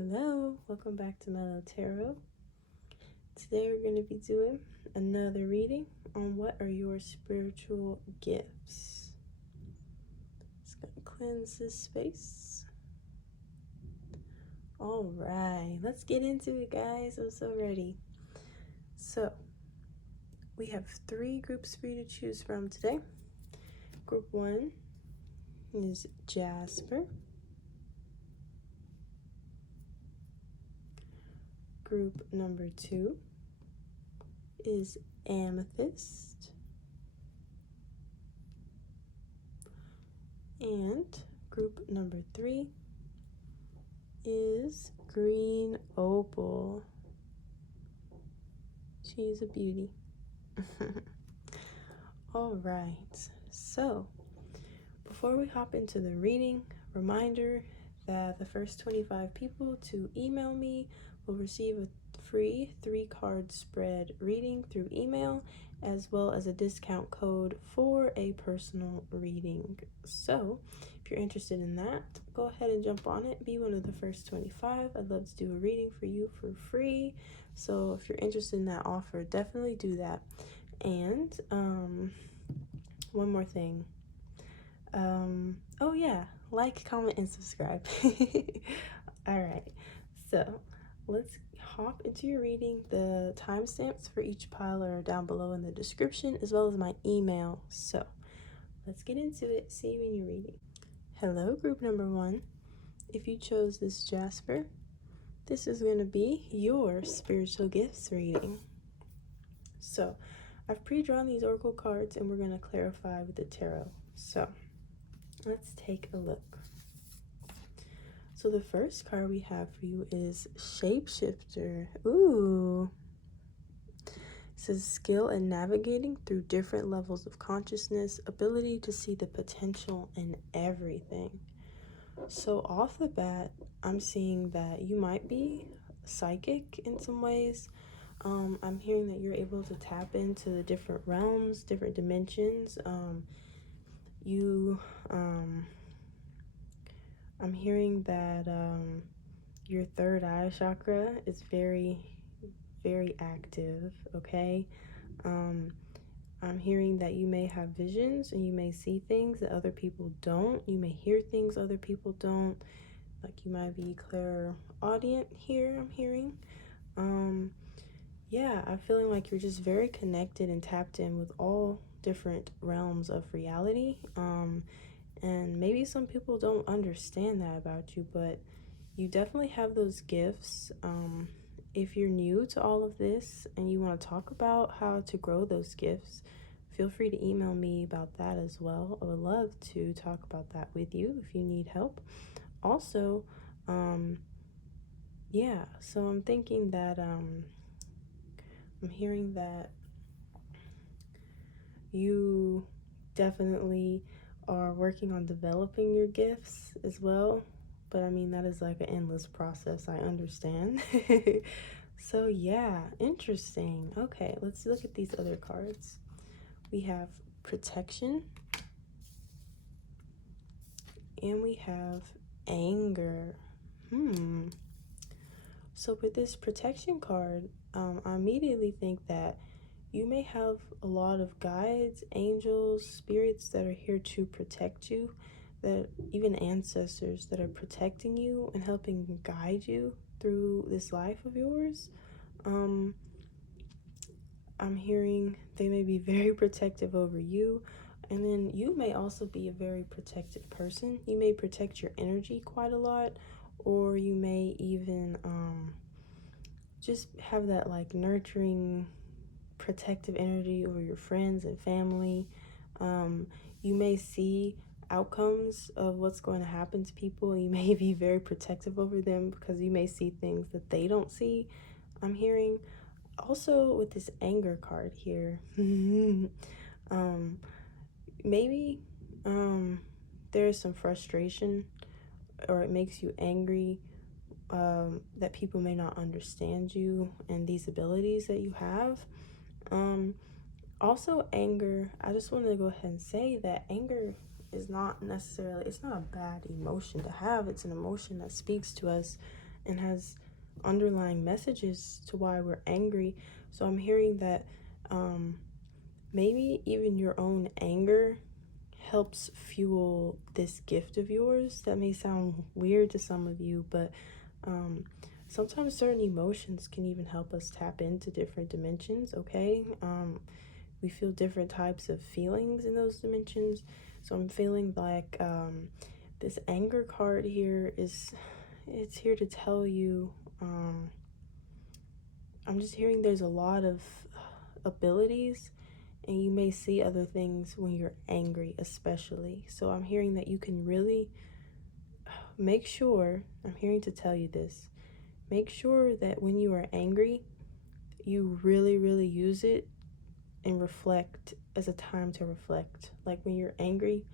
Hello, welcome back to Mellow Tarot. Today we're going to be doing another reading on what are your spiritual gifts. Just going to cleanse this space. All right, let's get into it, guys. I'm so ready. So, we have 3 groups for you to choose from today. Group 1 is Jasper. Group number 2 is Amethyst. And group number 3 is Green Opal. She's a beauty. All right, so before we hop into the reading, reminder that the first 25 people to email me will receive a free 3-card spread reading through email, as well as a discount code for a personal reading. So if you're interested in that, go ahead and jump on it. Be one of the first 25. I'd love to do a reading for you for free. So if you're interested in that offer, definitely do that. And one more thing. Oh yeah, like, comment, and subscribe. All right, so let's hop into your reading. The timestamps for each pile are down below in the description, as well as my email. So let's get into it. See you in your reading. Hello, group number 1. If you chose this Jasper, this is going to be your spiritual gifts reading. So I've pre-drawn these oracle cards and we're going to clarify with the tarot. So let's take a look. So the first card we have for you is Shapeshifter. Ooh. It says skill in navigating through different levels of consciousness, ability to see the potential in everything. So off the bat, I'm seeing that you might be psychic in some ways. I'm hearing that you're able to tap into the different realms, different dimensions. I'm hearing that your third eye chakra is very, very active, okay? I'm hearing that you may have visions and you may see things that other people don't. You may hear things other people don't. Like you might be clairaudient here, I'm hearing. Yeah, I'm feeling like you're just very connected and tapped in with all different realms of reality. And maybe some people don't understand that about you, but you definitely have those gifts. If you're new to all of this and you want to talk about how to grow those gifts, feel free to email me about that as well. I would love to talk about that with you if you need help. Also, yeah, so I'm thinking that I'm hearing that you definitely are working on developing your gifts as well. But I mean, that is like an endless process, I understand. So yeah, interesting. Okay, let's look at these other cards. We have protection. And we have anger. So with this protection card, I immediately think that you may have a lot of guides, angels, spirits that are here to protect you, that even ancestors that are protecting you and helping guide you through this life of yours. I'm hearing they may be very protective over you, and then you may also be a very protective person. You may protect your energy quite a lot, or you may even just have that like nurturing, protective energy over your friends and family. You may see outcomes of what's going to happen to people. You may be very protective over them because you may see things that they don't see. I'm hearing also with this anger card here. Maybe there's some frustration, or it makes you angry that people may not understand you and these abilities that you have. Also anger, I just want to go ahead and say that anger is not necessarily, it's not a bad emotion to have. It's an emotion that speaks to us and has underlying messages to why we're angry. So I'm hearing that maybe even your own anger helps fuel this gift of yours. That may sound weird to some of you, but sometimes certain emotions can even help us tap into different dimensions, okay? We feel different types of feelings in those dimensions. So I'm feeling like this anger card here it's here to tell you, I'm just hearing there's a lot of abilities, and you may see other things when you're angry, especially. So I'm hearing that you can really make sure, I'm hearing to tell you this, make sure that when you are angry, you really, really use it and reflect as a time to reflect. Like when you're angry,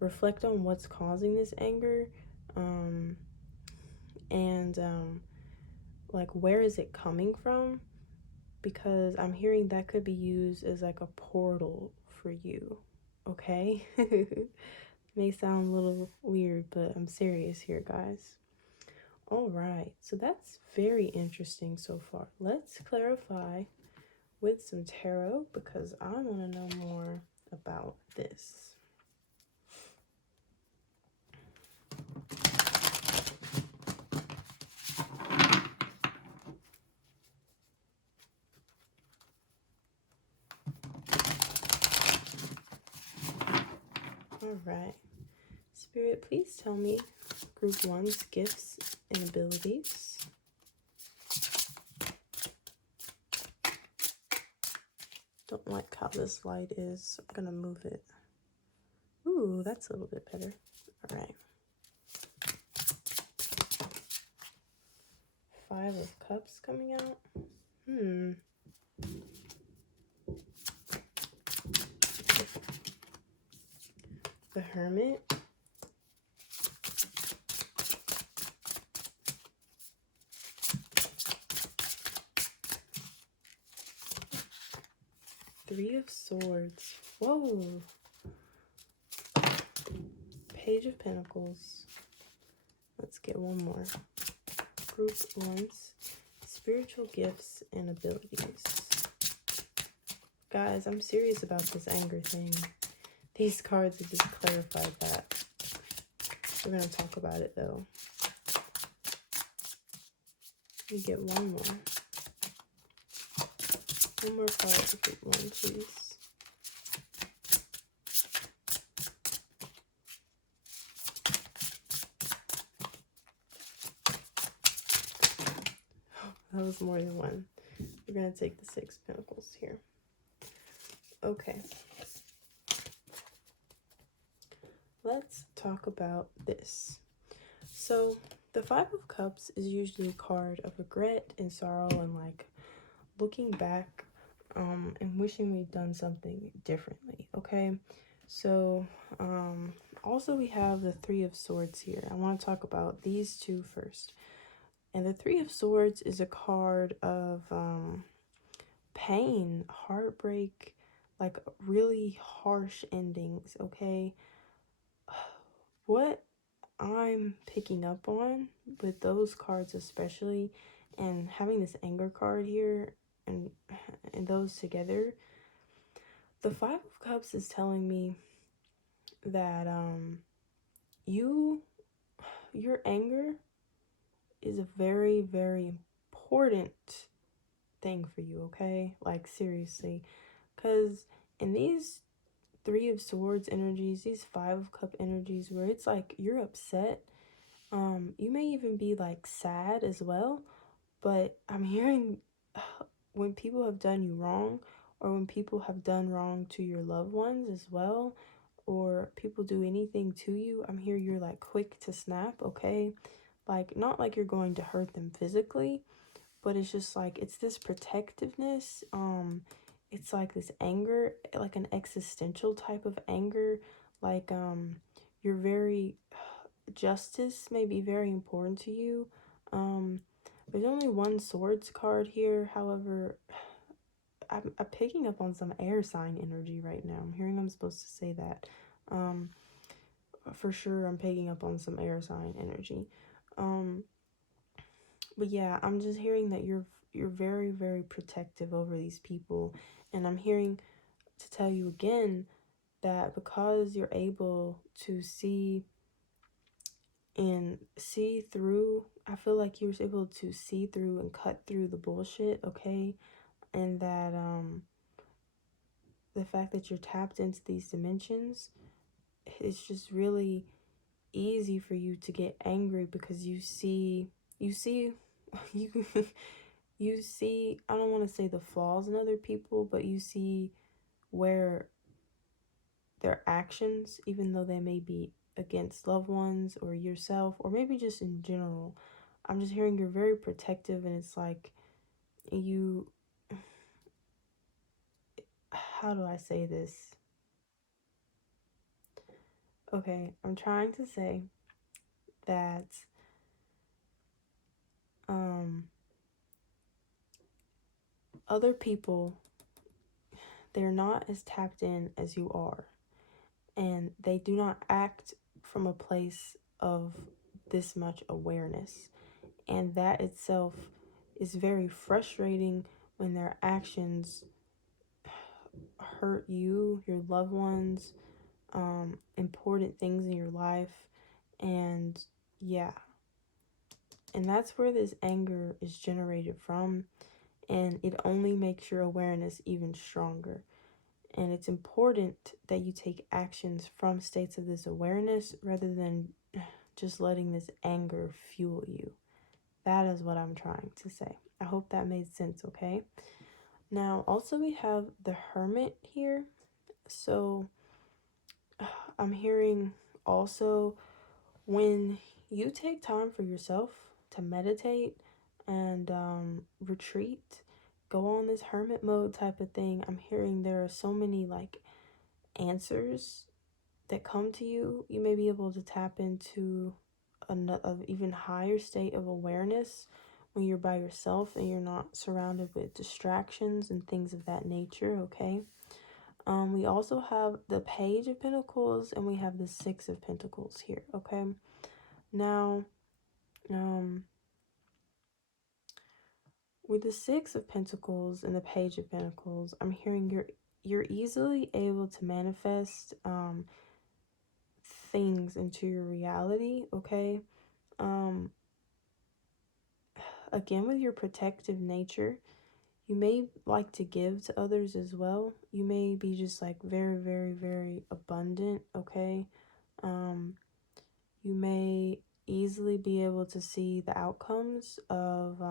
reflect on what's causing this anger, and like where is it coming from, because I'm hearing that could be used as like a portal for you, okay? May sound a little weird, but I'm serious here, guys. All right, so that's very interesting so far. Let's clarify with some tarot because I want to know more about this. All right, Spirit, please tell me Group 1's gifts and abilities. Don't like how this light is. I'm gonna move it. Ooh, that's a little bit better. All right. 5 of Cups coming out. The Hermit. Three of Swords. Whoa. Page of Pentacles. Let's get one more. Group 1's spiritual gifts and abilities. Guys, I'm serious about this anger thing. These cards have just clarified that. We're going to talk about it though. Let me get one more. One more card for Group 1, please. That was more than one. We're going to take the 6 of Pentacles here. Okay. Let's talk about this. So, the 5 of Cups is usually a card of regret and sorrow and like looking back and wishing we'd done something differently, okay? So, also we have the 3 of Swords here. I want to talk about these two first. And the 3 of Swords is a card of pain, heartbreak, like really harsh endings, okay? What I'm picking up on with those cards especially, and having this anger card here and those together, the 5 of Cups is telling me that your anger is a very, very important thing for you, okay? Like seriously, because in these 3 of Swords energies, these 5 of Cup energies, where it's like you're upset, you may even be like sad as well, but I'm hearing when people have done you wrong, or when people have done wrong to your loved ones as well, or people do anything to you, I'm here you're like quick to snap, okay? Like not like you're going to hurt them physically, but it's just like it's this protectiveness, it's like this anger, like an existential type of anger, like you're very justice may be very important to you. There's only one Swords card here, however, I'm picking up on some air sign energy right now. I'm hearing I'm supposed to say that. For sure I'm picking up on some air sign energy. But yeah, I'm just hearing that you're very, very protective over these people. And I'm hearing to tell you again that because you're able to see and see through, I feel like you're able to see through and cut through the bullshit, okay? And that the fact that you're tapped into these dimensions, it's just really easy for you to get angry because you see you you see, I don't want to say the flaws in other people, but you see where their actions, even though they may be against loved ones or yourself, or maybe just in general, I'm just hearing you're very protective, and it's like you, how do I say this? Okay, I'm trying to say that um other people, they're not as tapped in as you are, and they do not act from a place of this much awareness. And that itself is very frustrating when their actions hurt you, your loved ones, important things in your life. And yeah, and that's where this anger is generated from. And it only makes your awareness even stronger. And it's important that you take actions from states of this awareness rather than just letting this anger fuel you. That is what I'm trying to say. I hope that made sense, okay? Now, also we have the Hermit here. So I'm hearing also when you take time for yourself to meditate and retreat, go on this hermit mode type of thing, I'm hearing there are so many like answers that come to you. You may be able to tap into an even higher state of awareness when you're by yourself and you're not surrounded with distractions and things of that nature, okay? We also have the Page of Pentacles and we have the Six of Pentacles here, okay? Now, with the Six of Pentacles and the Page of Pentacles, I'm hearing you're easily able to manifest things into your reality, okay? Again, with your protective nature, you may like to give to others as well. You may be just like very, very, very abundant, okay? You may easily be able to see the outcomes of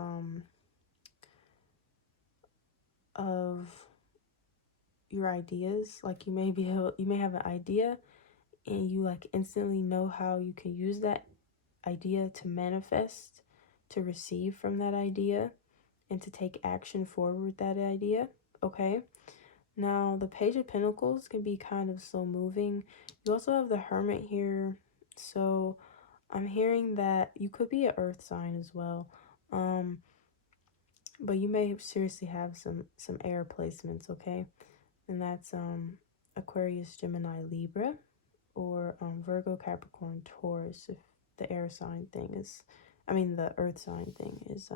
your ideas. Like you may have an idea and you like instantly know how you can use that idea to manifest, to receive from that idea, and to take action forward with that idea, okay? Now, the Page of Pentacles can be kind of slow moving. You also have the Hermit here, so I'm hearing that you could be an earth sign as well. But you may seriously have some air placements, okay? And that's Aquarius, Gemini, Libra, or Virgo, Capricorn, Taurus, if the air sign thing is, I mean the earth sign thing is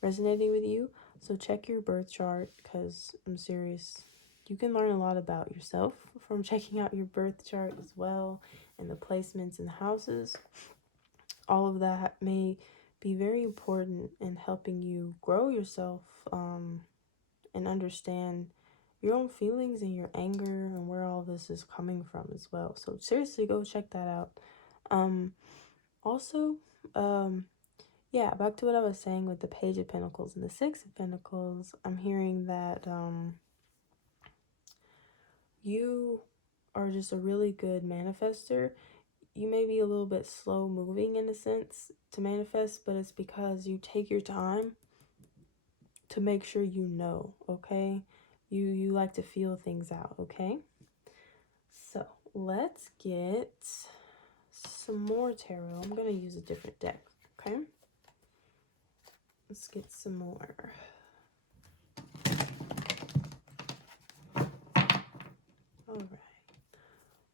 resonating with you. So check your birth chart, because I'm serious. You can learn a lot about yourself from checking out your birth chart as well, and the placements in the houses. All of that may be very important in helping you grow yourself and understand your own feelings and your anger and where all this is coming from as well. So seriously, go check that out. Also, yeah, back to what I was saying with the Page of Pentacles and the Six of Pentacles, I'm hearing that you are just a really good manifester. You may be a little bit slow moving in a sense to manifest, but it's because you take your time to make sure you know, okay? You like to feel things out, okay? So let's get some more tarot. I'm gonna use a different deck, okay? Let's get some more. All right.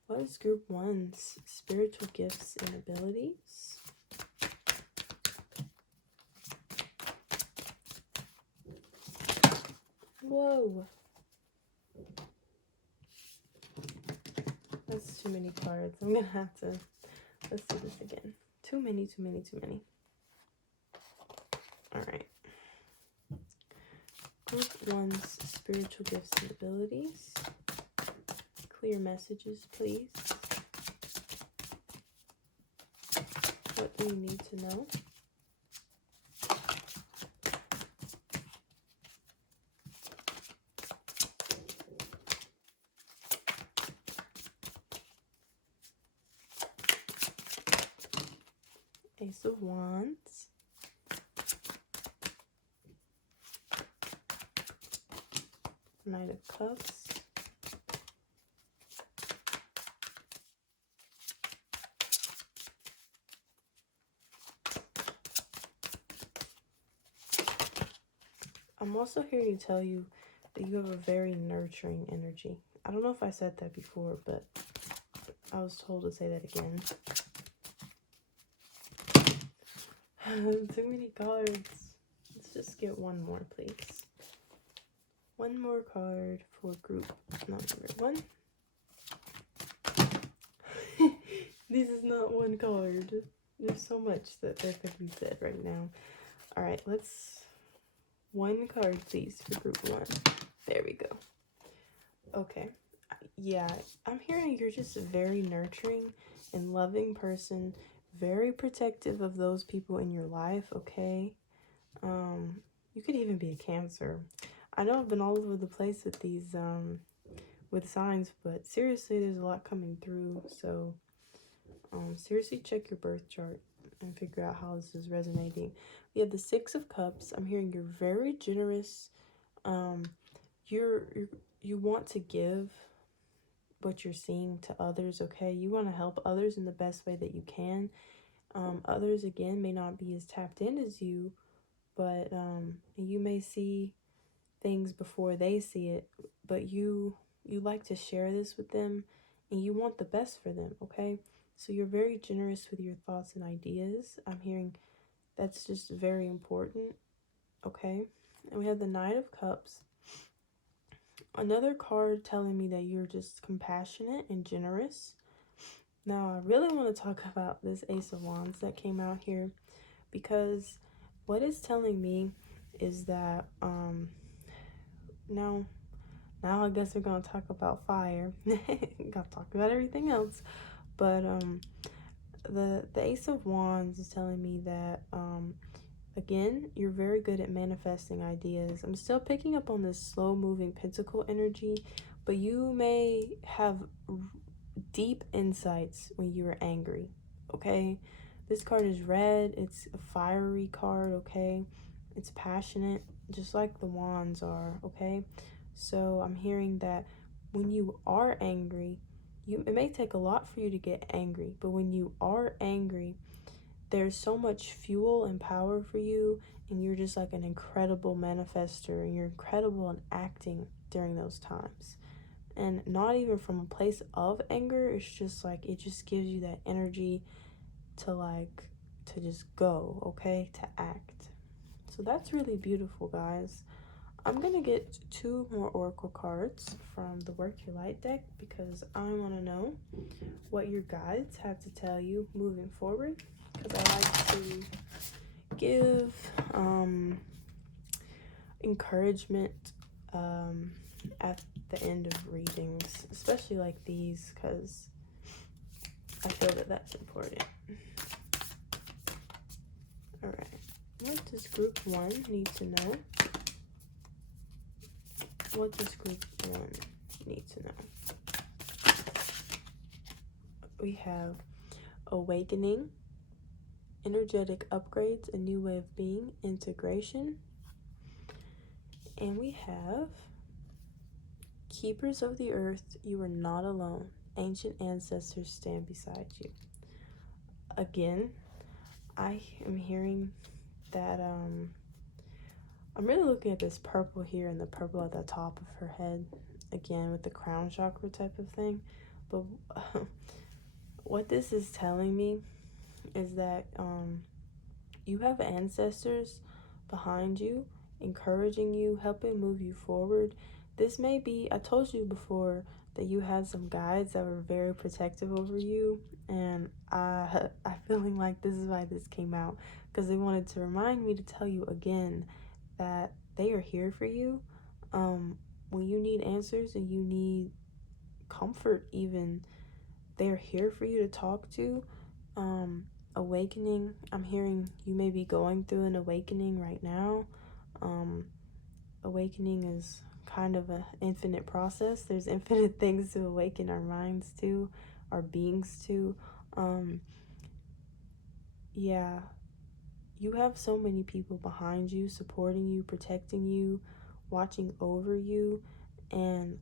What is Group 1's spiritual gifts and abilities? Whoa. That's too many cards. I'm gonna have to, let's do this again. Too many. Alright. Group 1's spiritual gifts and abilities. Clear messages, please. What do you need to know? Ace of Wands. Knight of Cups. I'm also here to tell you that you have a very nurturing energy. I don't know if I said that before, but I was told to say that again. Too many cards. Let's just get one more, please. One more card for group number 1. This is not one card. There's so much that there could be said right now. Alright, let's... One card, please, for group 1. There we go. Okay. Yeah, I'm hearing you're just a very nurturing and loving person. Very protective of those people in your life, okay? You could even be a Cancer. I know I've been all over the place with these, with signs, but seriously, there's a lot coming through, so, seriously check your birth chart and figure out how this is resonating. We have the 6 of Cups. I'm hearing you're very generous. You want to give what you're seeing to others, okay? You want to help others in the best way that you can. Others, again, may not be as tapped in as you, but you may see things before they see it, but you like to share this with them, and you want the best for them, okay? So you're very generous with your thoughts and ideas. I'm hearing that's just very important, okay? And we have the Knight of Cups. Another card telling me that you're just compassionate and generous. Now, I really want to talk about this Ace of Wands that came out here, because what it's telling me is that, now I guess we're going to talk about fire. Got to talk about everything else. But, the Ace of Wands is telling me that, again, you're very good at manifesting ideas. I'm still picking up on this slow-moving pentacle energy, but you may have deep insights when you are angry, okay? This card is red. It's a fiery card, okay? It's passionate, just like the Wands are, okay? So I'm hearing that when you are angry, it may take a lot for you to get angry, but when you are angry, there's so much fuel and power for you, and you're just like an incredible manifester, and you're incredible in acting during those times. And not even from a place of anger, it's just like, it just gives you that energy to just go, okay, to act. So that's really beautiful, guys. I'm gonna get 2 more oracle cards from the Work Your Light deck, because I want to know what your guides have to tell you moving forward, because I like to give encouragement at the end of readings, especially like these, because I feel that that's important. Alright, what does group 1 need to know? What does group 1 need to know? We have awakening, energetic upgrades, a new way of being, integration. And we have keepers of the earth, you are not alone. Ancient ancestors stand beside you. Again, I am hearing that I'm really looking at this purple here and the purple at the top of her head, again with the crown chakra type of thing. But what this is telling me is that you have ancestors behind you, encouraging you, helping move you forward. This may be, I told you before that you had some guides that were very protective over you, and I feeling like this is why this came out, because they wanted to remind me to tell you again that they are here for you. When you need answers and you need comfort, even, they're here for you to talk to. Awakening, I'm hearing you may be going through an awakening right now. Awakening is kind of an infinite process. There's infinite things to awaken our minds to, our beings to. Yeah, you have so many people behind you, supporting you, protecting you, watching over you, and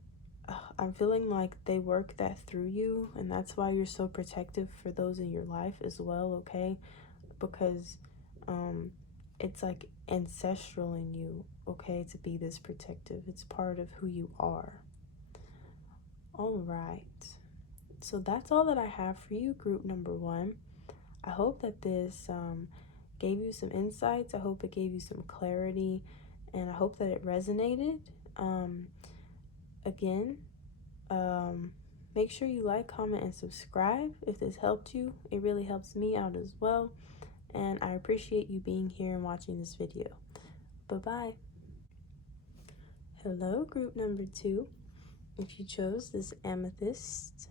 I'm feeling like they work that through you, and that's why you're so protective for those in your life as well, okay? Because it's like ancestral in you, okay, to be this protective. It's part of who you are. All right. So that's all that I have for you, group number 1. I hope that this gave you some insights. I hope it gave you some clarity, and I hope that it resonated. Again, make sure you like, comment, and subscribe if this helped you. It really helps me out as well, and I appreciate you being here and watching this video. Bye-bye. Hello, group number 2. If you chose this Amethyst,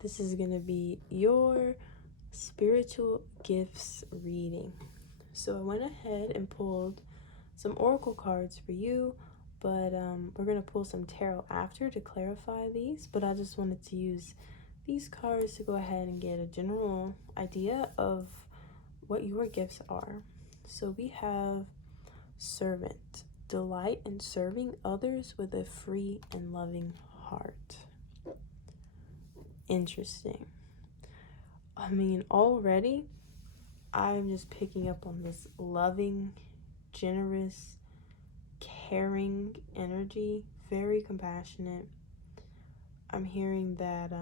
this is going to be your spiritual gifts reading. So I went ahead and pulled some oracle cards for you, but we're going to pull some tarot after to clarify these, but I just wanted to use these cards to go ahead and get a general idea of what your gifts are. So we have servant, delight in serving others with a free and loving heart. Interesting. I mean, already I'm just picking up on this loving, generous, caring energy, very compassionate. I'm hearing that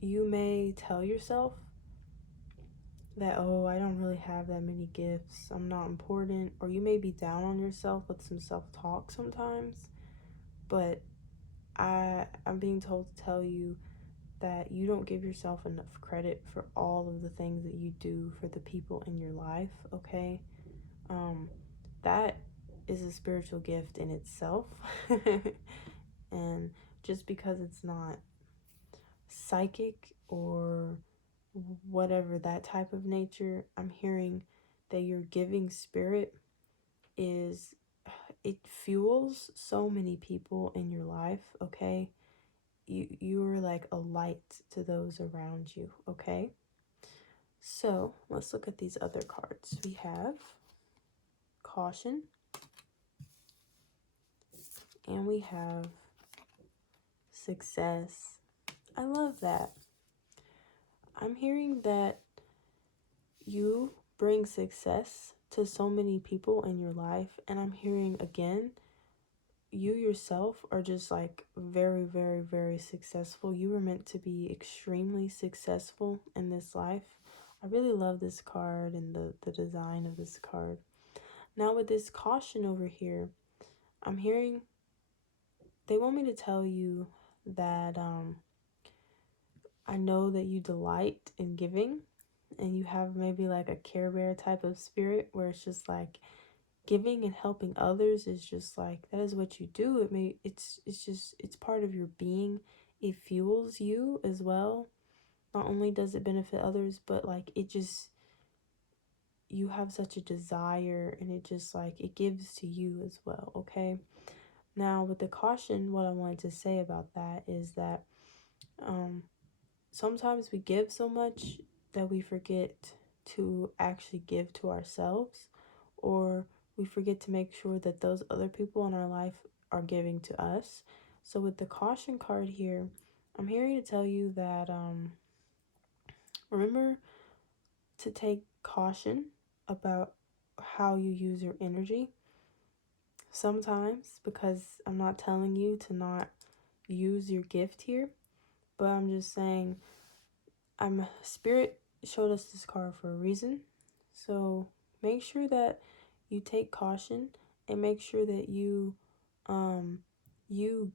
you may tell yourself that, oh, I don't really have that many gifts, I'm not important, or you may be down on yourself with some self-talk sometimes, but I'm being told to tell you that you don't give yourself enough credit for all of the things that you do for the people in your life, okay? That is a spiritual gift in itself. And just because it's not psychic or whatever that type of nature, I'm hearing that your giving spirit is, it fuels so many people in your life, okay? You're like a light to those around you, okay? So let's look at these other cards. We have caution, and we have success. I love that. I'm hearing that you bring success to so many people in your life, and I'm hearing again, you yourself are just like very, very, very successful. You were meant to be extremely successful in this life. I really love this card and the design of this card. Now with this caution over here, I'm hearing they want me to tell you that I know that you delight in giving, and you have maybe like a Care Bear type of spirit where it's just like giving and helping others is just like, that is what you do. It's part of your being. It fuels you as well. Not only does it benefit others, but like it just, you have such a desire, and it just like it gives to you as well, okay? Now with the caution, what I wanted to say about that is that sometimes we give so much that we forget to actually give to ourselves, or we forget to make sure that those other people in our life are giving to us. So with the caution card here, I'm here to tell you that remember to take caution about how you use your energy sometimes, because I'm not telling you to not use your gift here, but I'm just saying, Spirit showed us this card for a reason. So make sure that you take caution and make sure that you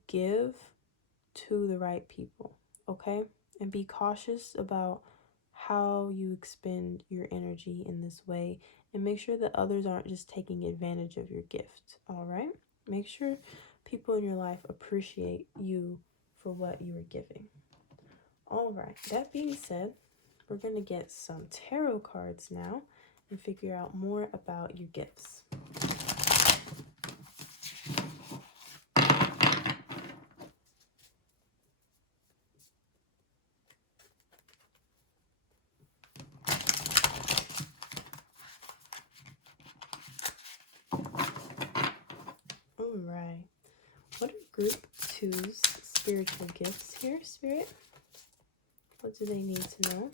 give to the right people, okay? And be cautious about how you expend your energy in this way, and make sure that others aren't just taking advantage of your gift, all right? Make sure people in your life appreciate you for what you are giving. All right, that being said, we're going to get some tarot cards now and figure out more about your gifts. All right. What are group 2's spiritual gifts here, Spirit? What do they need to know?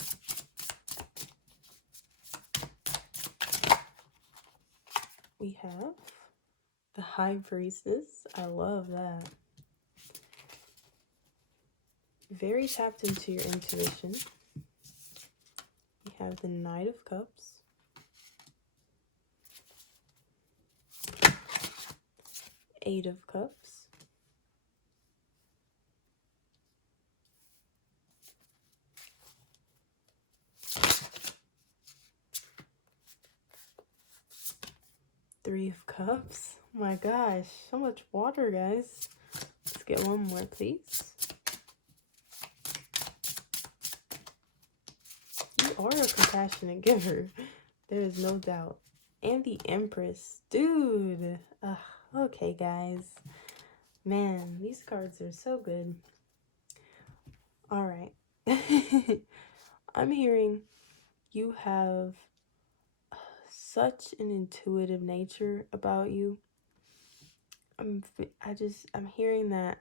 We have the High Priestess. I love that. Very tapped into your intuition. We have the Knight of Cups. Eight of Cups. Three of Cups. Oh my gosh, so much water, guys. Let's get one more, please. You are a compassionate giver. There is no doubt. And the Empress. Dude. Okay, guys. Man, these cards are so good. All right. I'm hearing you have such an intuitive nature about you. I'm hearing that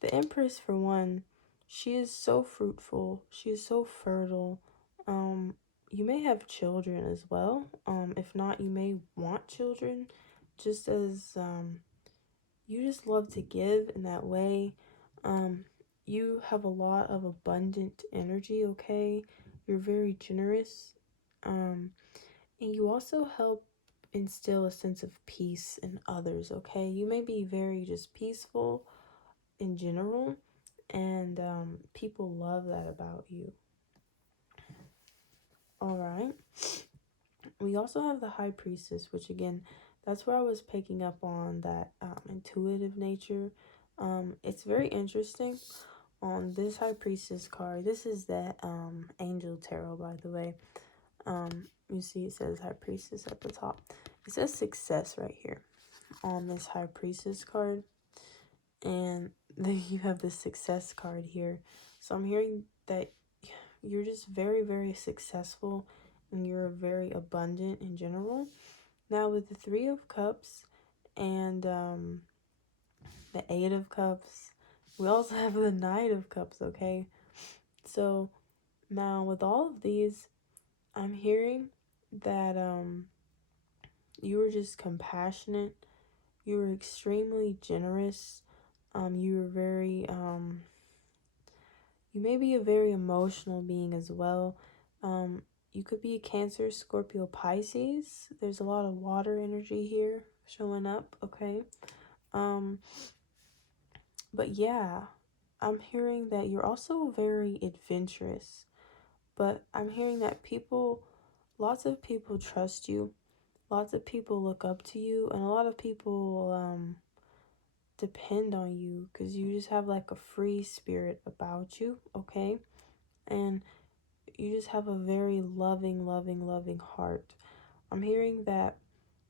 the Empress, for one, she is so fruitful. She is so fertile. You may have children as well. If not, you may want children, just as you just love to give in that way. You have a lot of abundant energy, okay? You're very generous. And you also help instill a sense of peace in others, okay? You may be very just peaceful in general, and people love that about you. All right. We also have the High Priestess, which again, that's where I was picking up on that intuitive nature. It's very interesting on this High Priestess card. This is that Angel Tarot, by the way. You see it says High Priestess at the top. It says success right here on this High Priestess card. And then you have the success card here. So I'm hearing that you're just very, very successful and you're very abundant in general. Now with the Three of Cups and the Eight of Cups, we also have the Knight of Cups, okay? So now with all of these, I'm hearing that you were just compassionate. You were extremely generous. You were very you may be a very emotional being as well. You could be a Cancer, Scorpio, Pisces. There's a lot of water energy here showing up, okay? But yeah, I'm hearing that you're also very adventurous. But I'm hearing that lots of people trust you. Lots of people look up to you. And a lot of people depend on you because you just have like a free spirit about you, okay? And you just have a very loving, loving, loving heart. I'm hearing that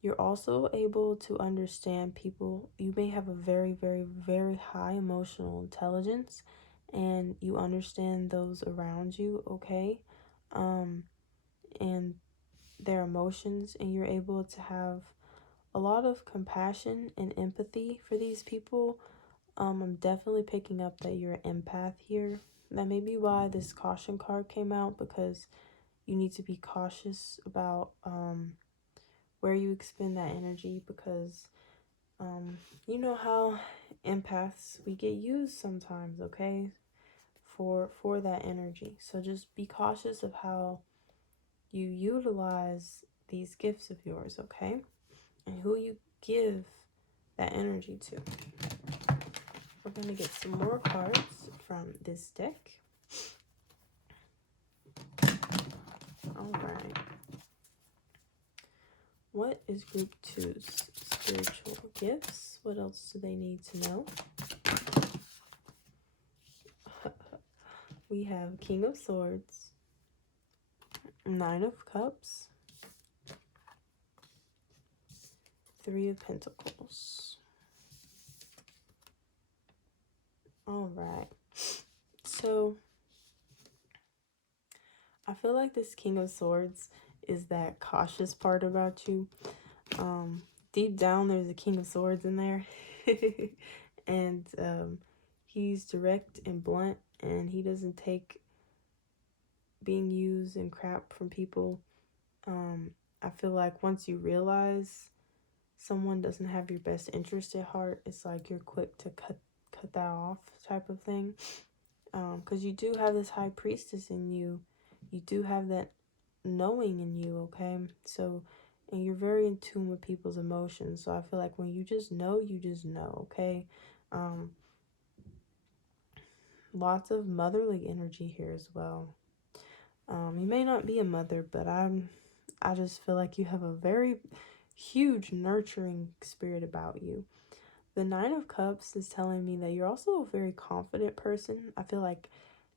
you're also able to understand people. You may have a very, very, very high emotional intelligence and you understand those around you, okay? And their emotions, and you're able to have a lot of compassion and empathy for these people. I'm definitely picking up that you're an empath here. That may be why this caution card came out, because you need to be cautious about where you expend that energy, because you know how empaths, we get used sometimes, okay, for that energy. So just be cautious of how you utilize these gifts of yours, okay? And who you give that energy to. We're going to get some more cards from this deck. All right. What is group 2's spiritual gifts? What else do they need to know? We have King of Swords, Nine of Cups, Three of Pentacles. All right. So I feel like this King of Swords is that cautious part about you. Deep down, there's a King of Swords in there. And he's direct and blunt, and he doesn't take being used and crap from people. I feel like once you realize someone doesn't have your best interest at heart, it's like you're quick to cut that off type of thing. Because you do have this high priestess in you. You do have that knowing in you, okay? So, and you're very in tune with people's emotions. So I feel like when you just know, okay? Lots of motherly energy here as well. You may not be a mother, but I just feel like you have a very huge nurturing spirit about you. The Nine of Cups is telling me that you're also a very confident person. I feel like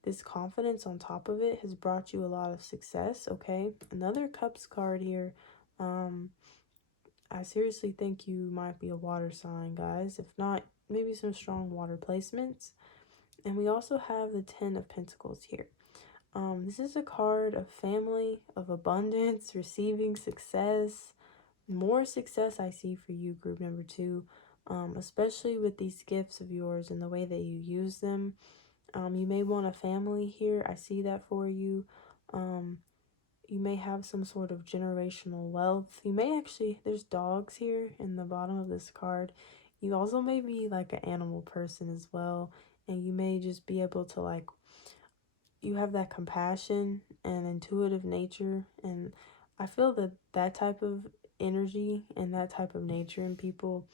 this confidence on top of it has brought you a lot of success, okay? Another Cups card here. I seriously think you might be a water sign, guys. If not, maybe some strong water placements. And we also have the Ten of Pentacles here. This is a card of family, of abundance, receiving success. More success I see for you, group number 2. Especially with these gifts of yours and the way that you use them. You may want a family here. I see that for you. You may have some sort of generational wealth. You may actually, there's dogs here in the bottom of this card. You also may be like an animal person as well. And you may just be able to like, you have that compassion and intuitive nature. And I feel that that type of energy and that type of nature in people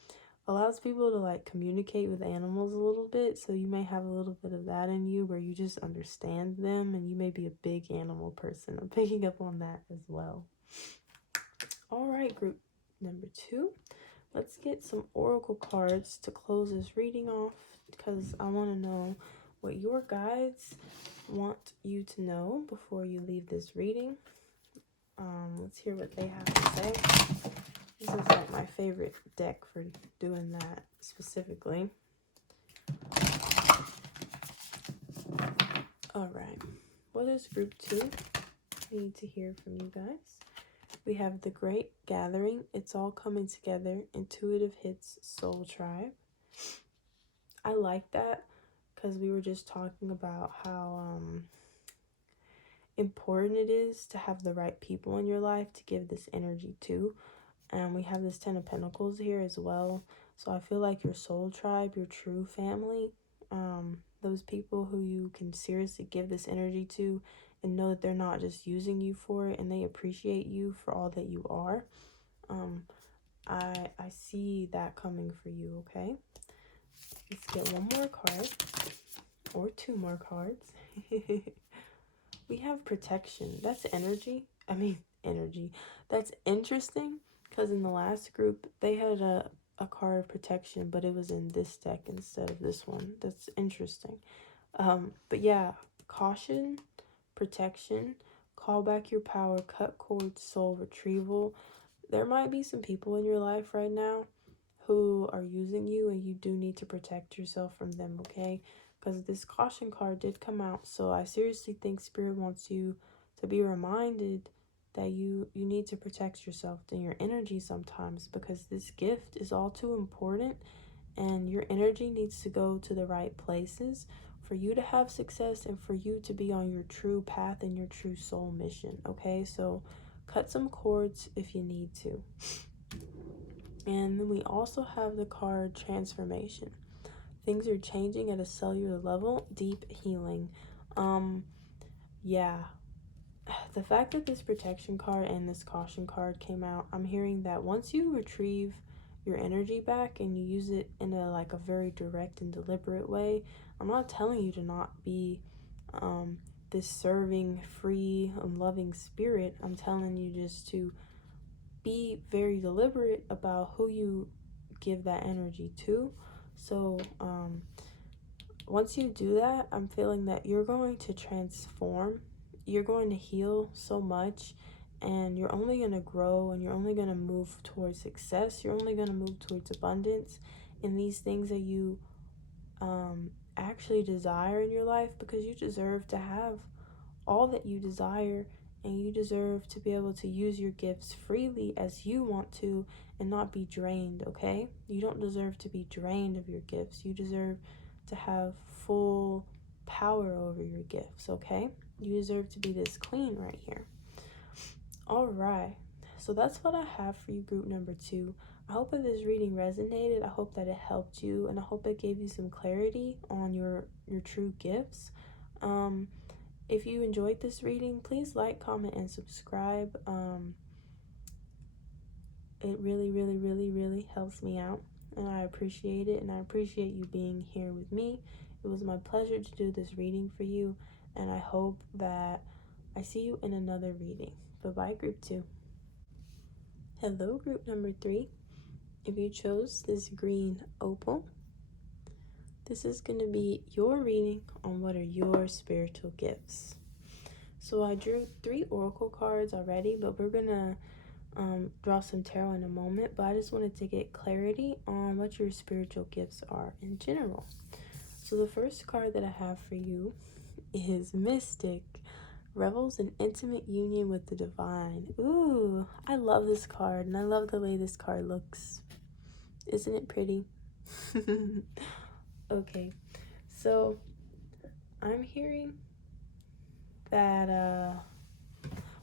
allows people to like communicate with animals a little bit. So you may have a little bit of that in you where you just understand them, and you may be a big animal person. I'm picking up on that as well. All right, group number 2. Let's get some oracle cards to close this reading off, because I want to know what your guides want you to know before you leave this reading. Let's hear what they have to say. This is like my favorite deck for doing that specifically. All right. What is group 2? I need to hear from you guys. We have the Great Gathering. It's all coming together. Intuitive hits, Soul Tribe. I like that because we were just talking about how important it is to have the right people in your life to give this energy to. And we have this Ten of Pentacles here as well. So I feel like your soul tribe, your true family, those people who you can seriously give this energy to and know that they're not just using you for it, and they appreciate you for all that you are. I see that coming for you, okay? Let's get one more card, or 2 more cards. We have protection. That's energy. Energy. That's interesting, because in the last group, they had a card of protection, but it was in this deck instead of this one. That's interesting. But yeah, caution, protection, call back your power, cut cords, soul retrieval. There might be some people in your life right now who are using you, and you do need to protect yourself from them, okay? Because this caution card did come out. So I seriously think Spirit wants you to be reminded that you need to protect yourself and your energy sometimes, because this gift is all too important, and your energy needs to go to the right places for you to have success and for you to be on your true path and your true soul mission, okay? So cut some cords if you need to. And then we also have the card Transformation. Things are changing at a cellular level, deep healing. Yeah, the fact that this protection card and this caution card came out, I'm hearing that once you retrieve your energy back and you use it in a very direct and deliberate way, I'm not telling you to not be this serving, free, and loving spirit. I'm telling you just to be very deliberate about who you give that energy to. So once you do that, I'm feeling that you're going to transform, you're going to heal so much, and you're only going to grow, and you're only going to move towards success. You're only going to move towards abundance in these things that you actually desire in your life, because you deserve to have all that you desire, and you deserve to be able to use your gifts freely as you want to and not be drained, okay? You don't deserve to be drained of your gifts. You deserve to have full power over your gifts, okay? You deserve to be this queen right here. All right. So that's what I have for you, group number 2. I hope that this reading resonated. I hope that it helped you, and I hope it gave you some clarity on your true gifts. If you enjoyed this reading, please like, comment, and subscribe. It really, really, really, really helps me out, and I appreciate it, and I appreciate you being here with me. It was my pleasure to do this reading for you, and I hope that I see you in another reading. Bye-bye, group 2. Hello, group number 3. If you chose this green opal, this is going to be your reading on what are your spiritual gifts. So I drew 3 oracle cards already, but we're going to draw some tarot in a moment. But I just wanted to get clarity on what your spiritual gifts are in general. So the first card that I have for you is Mystic, revels in intimate union with the divine. Ooh, I love this card, and I love the way this card looks. Isn't it pretty? Okay, so I'm hearing that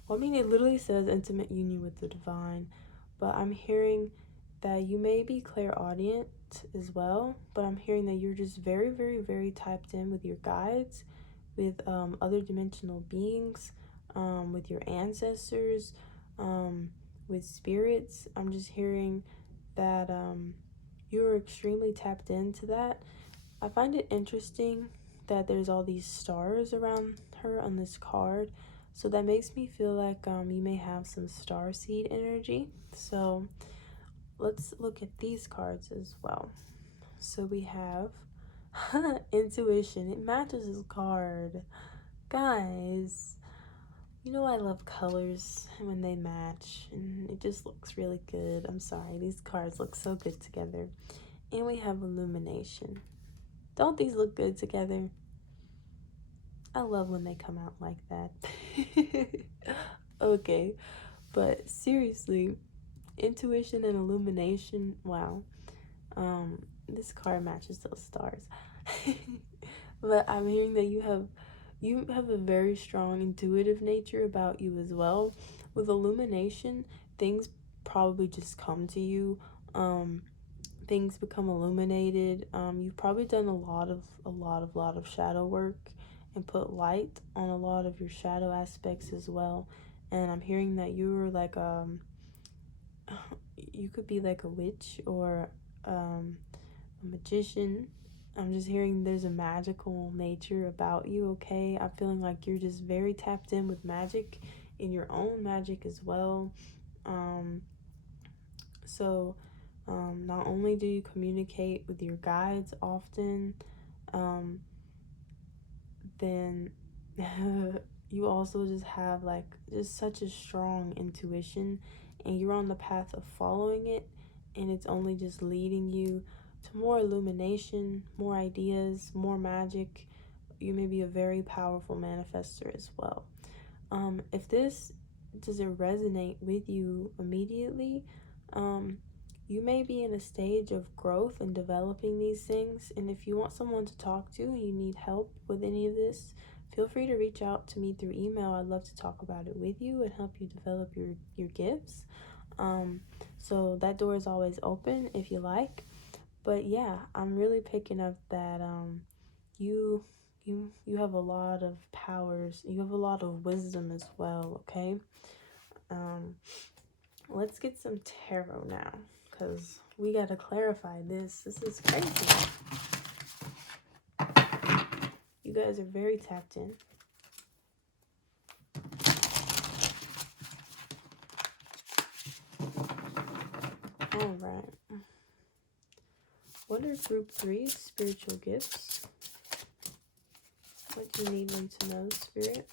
well, I mean, it literally says intimate union with the divine, but I'm hearing that you may be clairaudient as well, but I'm hearing that you're just very, very, very tapped in with your guides, with other dimensional beings, with your ancestors, with spirits. I'm just hearing that you're extremely tapped into that. I find it interesting that there's all these stars around her on this card, so that makes me feel like you may have some starseed energy. So let's look at these cards as well. So we have intuition. It matches this card. Guys, you know I love colors when they match, and it just looks really good. I'm sorry, these cards look so good together. And we have illumination. Don't these look good together? I love when they come out like that. Okay, but seriously, intuition and illumination, wow. This card matches those stars. But I'm hearing that you have a very strong intuitive nature about you as well. With illumination, things probably just come to you. Things become illuminated. You've probably done a lot of shadow work and put light on a lot of your shadow aspects as well. And I'm hearing that you were like you could be like a witch or a magician. I'm just hearing there's a magical nature about you, okay? I'm feeling like you're just very tapped in with magic, in your own magic as well. So not only do you communicate with your guides often, then you also just have like just such a strong intuition, and you're on the path of following it, and it's only just leading you to more illumination, more ideas, more magic. You may be a very powerful manifester as well. If this doesn't resonate with you immediately, you may be in a stage of growth and developing these things. And if you want someone to talk to and you need help with any of this, feel free to reach out to me through email. I'd love to talk about it with you and help you develop your gifts. So that door is always open if you like. But yeah, I'm really picking up that you you have a lot of powers. You have a lot of wisdom as well, okay? Let's get some tarot now, because we got to clarify this. This is crazy. You guys are very tapped in. All right. What are group 3's spiritual gifts? What do you need them to know, Spirit?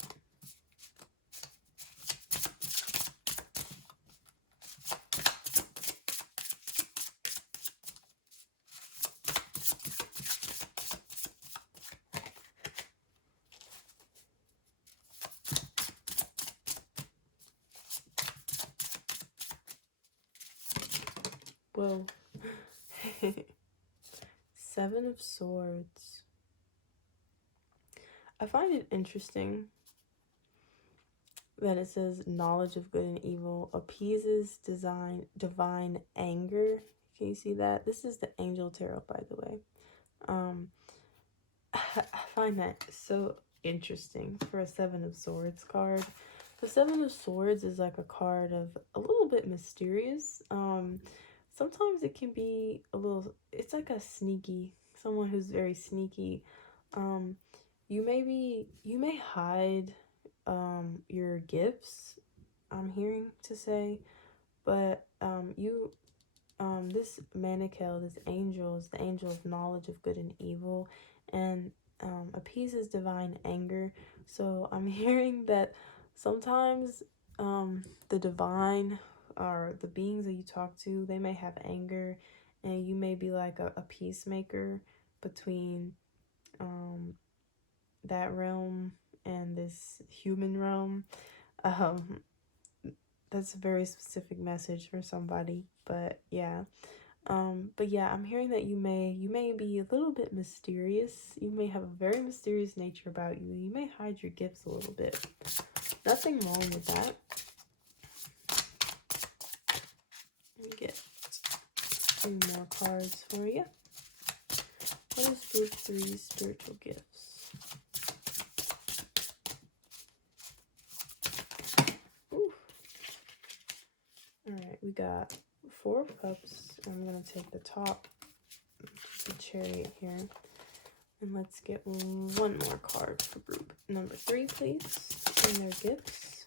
Whoa. 7 of Swords. I find it interesting that it says knowledge of good and evil appeases divine anger. Can you see that? This is the Angel Tarot, by the way. I find that so interesting for a 7 of Swords card. The 7 of Swords is like a card of a little bit mysterious. Sometimes it can be a little, it's like a sneaky, someone who's very sneaky. You may hide your gifts, I'm hearing to say, but this Manikel, this angel, is the angel of knowledge of good and evil, and appeases divine anger. So I'm hearing that sometimes the divine, or the beings that you talk to, they may have anger, and you may be like a peacemaker between that realm and this human realm. That's a very specific message for somebody, but yeah. But yeah, I'm hearing that you may be a little bit mysterious. You may have a very mysterious nature about you. You may hide your gifts a little bit. Nothing wrong with that. Let me get 3 more cards for you. What is group 3's spiritual gifts? Ooh. Alright, we got 4 of Cups. I'm going to take the top, the Chariot here. And let's get 1 more card for group number 3, please. And their gifts.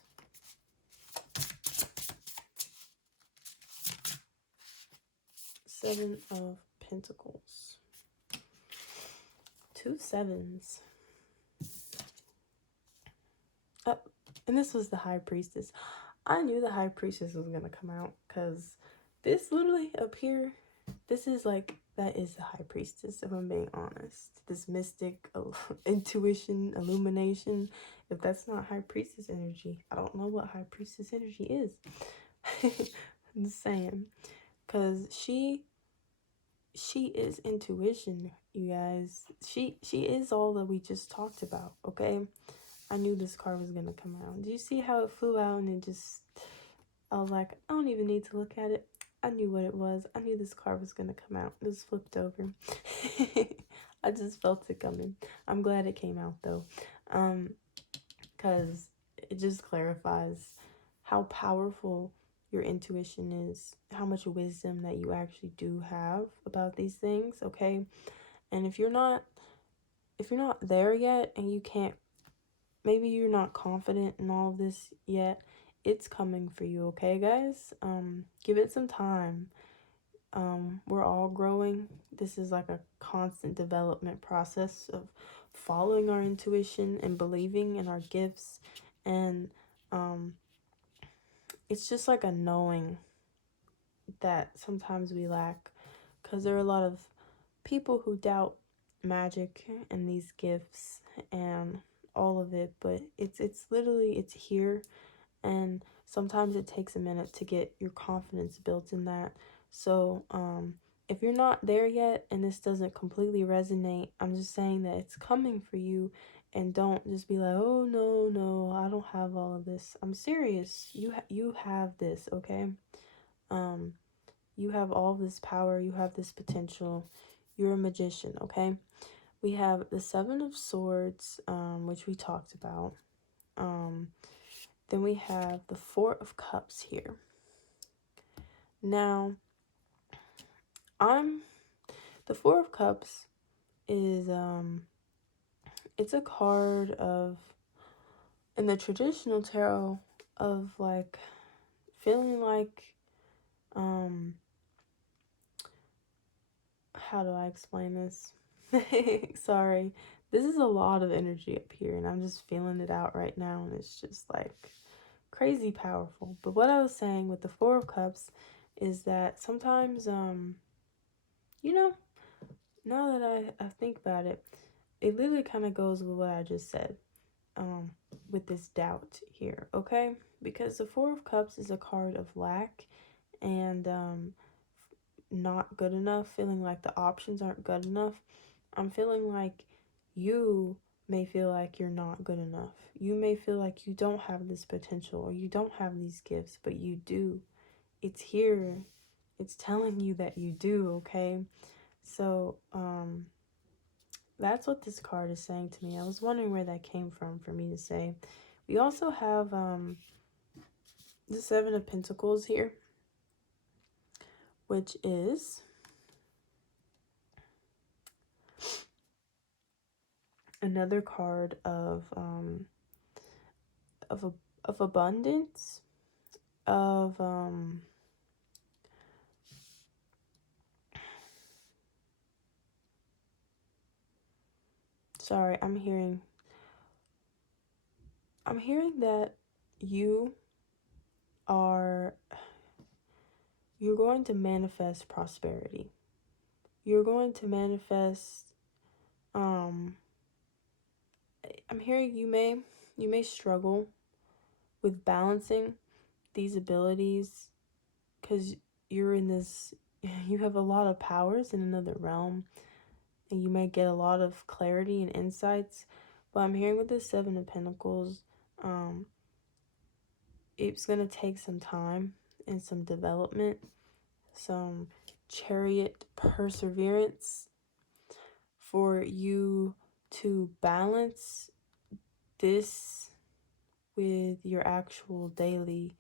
Seven of Pentacles. 2 sevens. Oh, and this was the High Priestess. I knew the High Priestess was going to come out, because this literally up here, this is like, that is the High Priestess, if I'm being honest. This mystic intuition, illumination. If that's not High Priestess energy, I don't know what High Priestess energy is. I'm just saying. Because she is intuition, you guys. She is all that we just talked about, okay? I knew this card was going to come out. Did you see how it flew out and it just... I was like, I don't even need to look at it. I knew what it was. I knew this card was going to come out. It just flipped over. I just felt it coming. I'm glad it came out, though. Because it just clarifies how powerful your intuition is, how much wisdom that you actually do have about these things, okay? And if you're not there yet, and you can't, maybe you're not confident in all of this yet, it's coming for you, okay, guys? Give it some time. We're all growing. This is like a constant development process of following our intuition and believing in our gifts. And it's just like a knowing that sometimes we lack, because there are a lot of people who doubt magic and these gifts and all of it, but it's literally, it's here. And sometimes it takes a minute to get your confidence built in that. So if you're not there yet and this doesn't completely resonate, I'm just saying that it's coming for you. And don't just be like, oh no, I don't have all of this. I'm serious. You have this, okay? You have all this power. You have this potential. You're a magician, okay? We have the Seven of Swords, which we talked about. Then we have the Four of Cups here. Now, the Four of Cups is, it's a card of, in the traditional tarot, of like feeling like, how do I explain this? Sorry, this is a lot of energy up here and I'm just feeling it out right now, and it's just like crazy powerful. But what I was saying with the Four of Cups is that sometimes, you know, now that I think about it, it literally kind of goes with what I just said, with this doubt here, okay? Because the Four of Cups is a card of lack and not good enough, feeling like the options aren't good enough. I'm feeling like you may feel like you're not good enough. You may feel like you don't have this potential or you don't have these gifts, but you do. It's here. It's telling you that you do, okay? So, that's what this card is saying to me. I was wondering where that came from for me to say. We also have the Seven of Pentacles here, which is another card of abundance, of sorry, I'm hearing that you're going to manifest prosperity. You're going to manifest, I'm hearing you may struggle with balancing these abilities because you're in this, you have a lot of powers in another realm and you may get a lot of clarity and insights. But I'm hearing with the Seven of Pentacles, it's going to take some time and some development, some chariot perseverance for you to balance this with your actual daily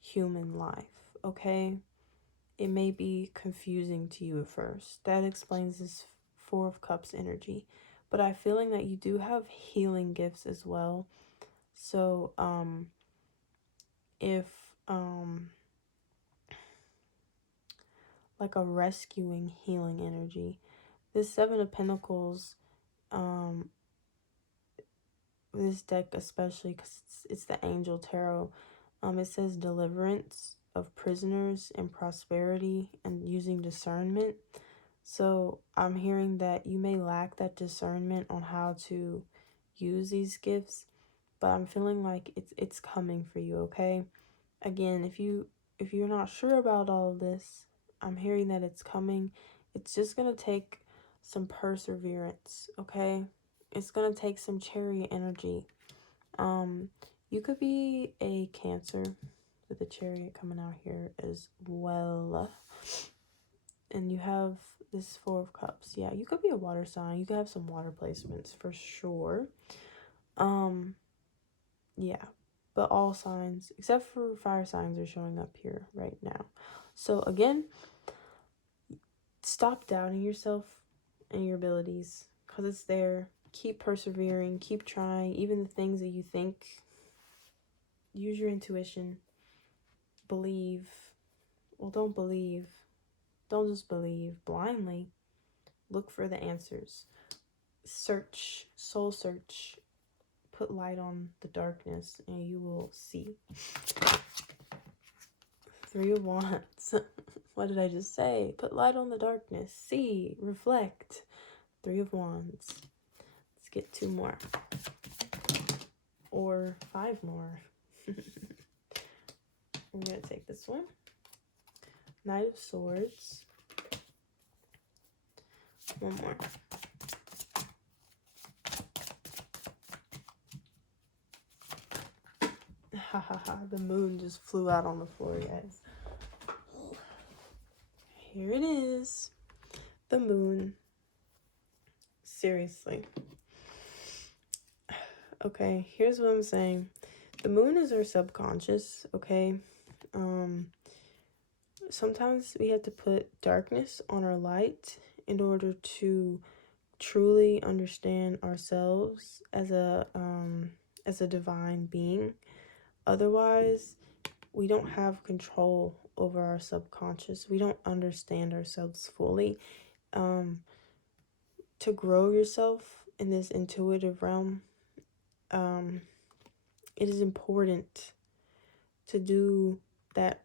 human life, okay? It may be confusing to you at first. That explains this Four of Cups energy. But I'm feeling that you do have healing gifts as well. So, if, like a rescuing healing energy. This Seven of Pentacles, this deck especially because it's the Angel Tarot, it says deliverance of prisoners and prosperity and using discernment. So I'm hearing that you may lack that discernment on how to use these gifts, but I'm feeling like it's coming for you, okay? Again, if you're not sure about all of this, I'm hearing that it's coming. It's just going to take some perseverance, okay? It's going to take some chariot energy. You could be a Cancer with a chariot coming out here as well. And you have this Four of Cups. Yeah, you could be a water sign. You could have some water placements for sure. Yeah. But all signs, except for fire signs, are showing up here right now. So again, stop doubting yourself and your abilities because it's there. Keep persevering, keep trying, even the things that you think. Use your intuition. Believe. Well, don't believe. Don't just believe blindly. Look for the answers. Search, soul search. Put light on the darkness and you will see. Three of Wands. What did I just say? Put light on the darkness. See, reflect. Three of Wands. Let's get 2 more. Or 5 more. I'm going to take this one. Knight of Swords. 1 more. Ha ha ha. The moon just flew out on the floor, guys. Here it is. The moon. Seriously. Okay, here's what I'm saying. The moon is our subconscious, okay? Sometimes we have to put darkness on our light in order to truly understand ourselves as a divine being. Otherwise, we don't have control over our subconscious. We don't understand ourselves fully. To grow yourself in this intuitive realm, it is important to do that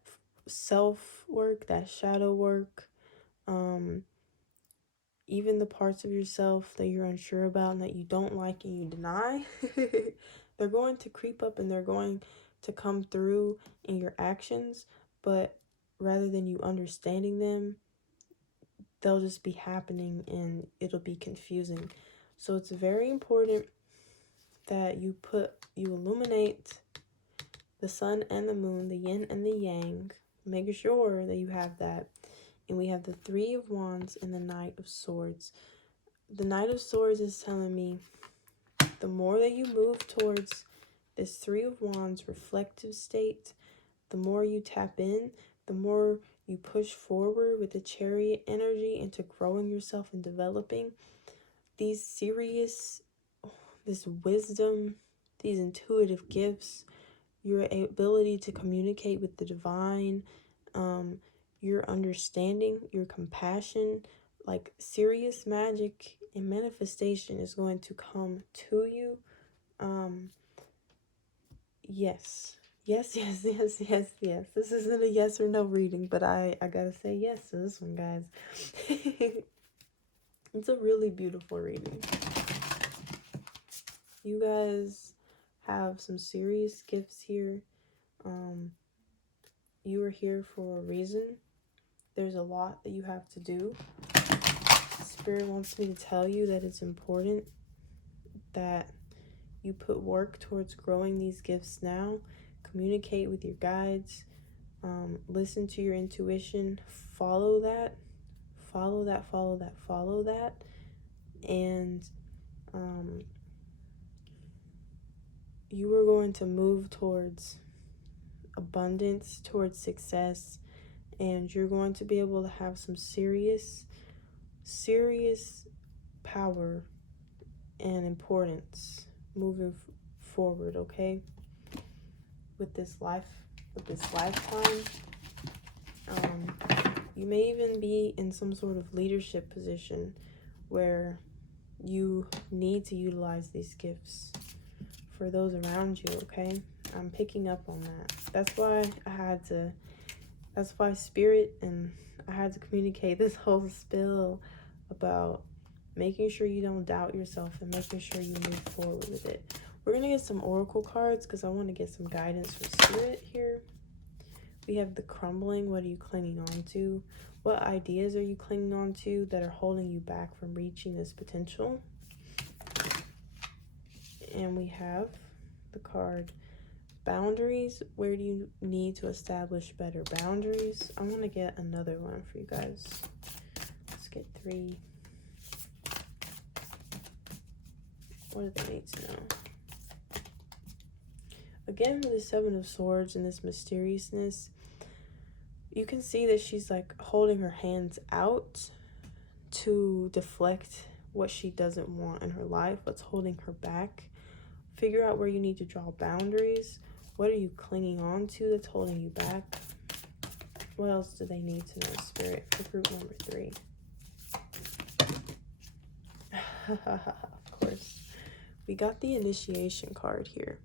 self work, that shadow work, even the parts of yourself that you're unsure about and that you don't like and you deny. They're going to creep up and they're going to come through in your actions, but rather than you understanding them, they'll just be happening and it'll be confusing. So it's very important that you illuminate the sun and the moon, the yin and the yang, make sure that you have that. And we have the Three of Wands and the Knight of Swords. The Knight of Swords is telling me the more that you move towards this Three of Wands reflective state, the more you tap in, the more you push forward with the Chariot energy into growing yourself and developing this wisdom, these intuitive gifts, your ability to communicate with the divine, your understanding, your compassion, like serious magic and manifestation is going to come to you. Yes. Yes. This isn't a yes or no reading, but I gotta say yes to this one, guys. It's a really beautiful reading. You guys have some serious gifts here. You are here for a reason. There's a lot that you have to do. Spirit wants me to tell you that it's important that you put work towards growing these gifts now. Communicate with your guides. Listen to your intuition. Follow that. And you are going to move towards abundance, towards success, and you're going to be able to have some serious power and importance moving forward, okay? With this lifetime, you may even be in some sort of leadership position where you need to utilize these gifts for those around you, okay? I'm picking up on that. That's why Spirit and I had to communicate this whole spill about making sure you don't doubt yourself and making sure you move forward with it. We're going to get some oracle cards because I want to get some guidance from Spirit here. We have the Crumbling. What are you clinging on to? What ideas are you clinging on to that are holding you back from reaching this potential? And we have the card Boundaries. Where do you need to establish better boundaries? I'm going to get another one for you guys. Let's get 3. What do they need to know? Again, with the Seven of Swords and this mysteriousness, you can see that she's like holding her hands out to deflect what she doesn't want in her life, what's holding her back. Figure out where you need to draw boundaries. What are you clinging on to that's holding you back? What else do they need to know, Spirit, for group number 3? Of course. We got the Initiation card here.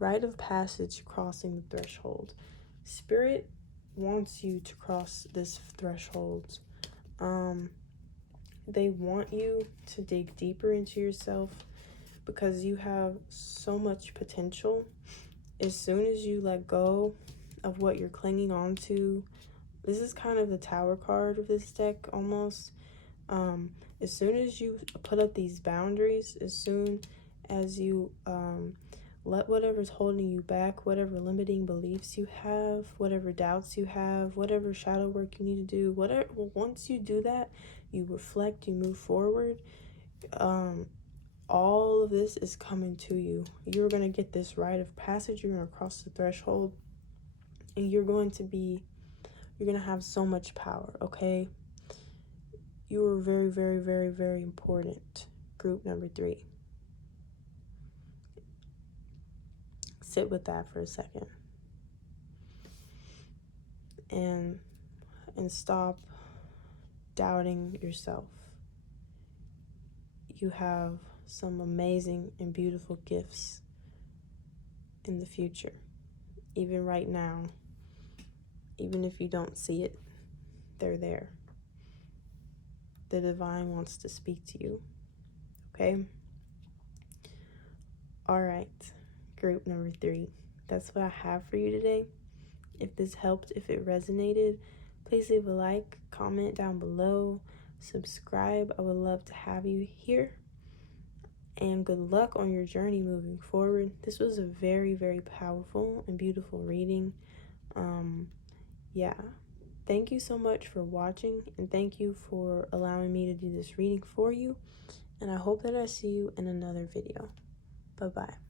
Rite of passage, crossing the threshold. Spirit wants you to cross this threshold. They want you to dig deeper into yourself because you have so much potential. As soon as you let go of what you're clinging on to, this is kind of the Tower card of this deck almost. As soon as you put up these boundaries, as soon as you let whatever's holding you back, whatever limiting beliefs you have, whatever doubts you have, whatever shadow work you need to do, once you do that, you reflect, you move forward, all of this is coming to you. You're going to get this rite of passage. You're going to cross the threshold, and you're going to have so much power, okay? You are very, very, very, very important. Group number 3. Sit with that for a second. And stop doubting yourself. You have some amazing and beautiful gifts in the future. Even right now, even if you don't see it, they're there. The divine wants to speak to you, okay? All right, group number 3. That's what I have for you today. If this helped, if it resonated, please leave a like, comment down below, subscribe. I would love to have you here. And good luck on your journey moving forward. This was a very, very powerful and beautiful reading. Yeah. Thank you so much for watching, and thank you for allowing me to do this reading for you. And I hope that I see you in another video. Bye-bye.